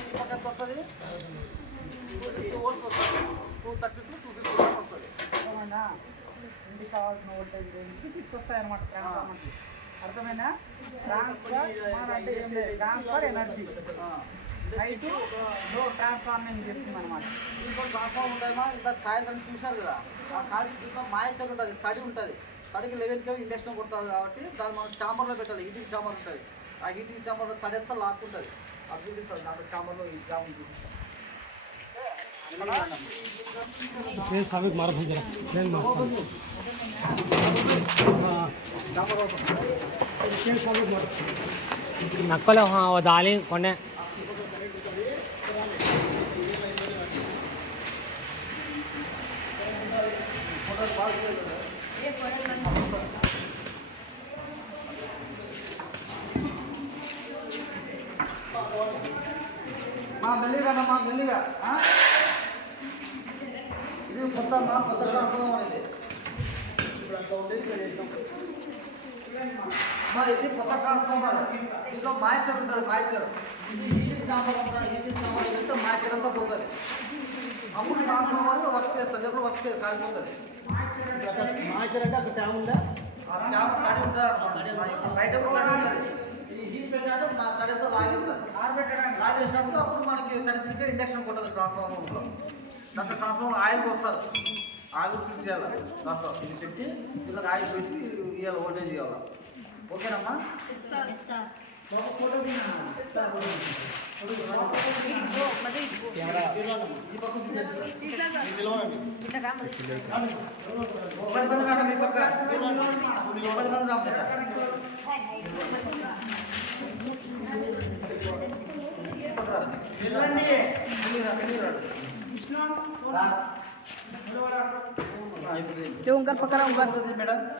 ఈ పక్క ఎంత వస్తుంది 250 వోల్ట్స్ వస్తుంది 230 to 250 వస్తుంది. ఇంటికి కావాల్సిన వోల్టేజ్ రేంజ్కి తీసుకొస్తాయి అన్నమాట ట్రాన్స్ఫార్మర్కి. అర్థమైనా? ట్రాన్స్ఫర్ ఎనర్జీ హైట్ లో ట్రాన్స్ఫార్మింగ్ చేస్తుంది అనమాట. ఇంకో ట్రాన్స్ఫార్మర్ ఉంటాయమ్మా, ఇంత కాయలు అని చూశారు కదా, ఆ కాయలు దీంట్లో మాయచ్చలు ఉంటుంది, తడి ఉంటుంది. తడికి 11 kV ఇండక్షన్ కొడుతుంది కాబట్టి దాన్ని మనం చాంబర్లో పెట్టాలి. హీటింగ్ చాంబర్ ఉంటుంది, ఆ హీటింగ్ చాంబర్లో తడి అంతా లాక్కుంటుంది. అది చూపిస్తుంది దాంట్లో చాంబర్లో ఈ జాబ్ చూపిస్తాం. नक्कल हाँ वो दाली कोने మెల్లిగా ఇది కొత్త ట్రాన్స్ఫార్మర్ ఇది. ఇప్పుడు అంత ఉండేది ఇక్కడ చేసాం. ఇది కొత్త ట్రాన్స్ఫార్మర్. ఇంట్లో మాయిచర్ ఉంటుంది, మాయిచర్ మాయిచర్ అంతా పోతుంది. అప్పుడు ట్రాన్స్ఫార్మర్ వర్క్ చేస్తుంది, ఎప్పుడు వర్క్ చేయాలి కాలిపోతుంది. మాచర్ అంటే అక్కడ ట్యామ్ ఉందా? ఆ ట్యాప్ తడి ఉంటుంది, బయట కూడా తడి ఉంటుంది. ఈ హీట్ పెట్టాడు మా తడితో లాగేస్తారు. లాగేసినప్పుడు అప్పుడు మనకి తడి తిరిగి ఇండక్షన్ కొట్టదు ట్రాన్స్ఫార్మర్లో. దాంట్లో ట్రాన్స్ఫార్మర్ ఆయిల్ పోస్తారు, ఆయిల్ ఫిల్ చేయాలి. దాంతో ఇది పెట్టి ఇలా ఆయిల్ పోసి ఇవ్వాలి, వోల్టేజ్ ఇవ్వాలి. ఓకేనమ్మా? ఒక 10 మంది రాండి మీ పక్క, 10 మంది రాండి. Yung ungkar, pagkara ungkar. Madam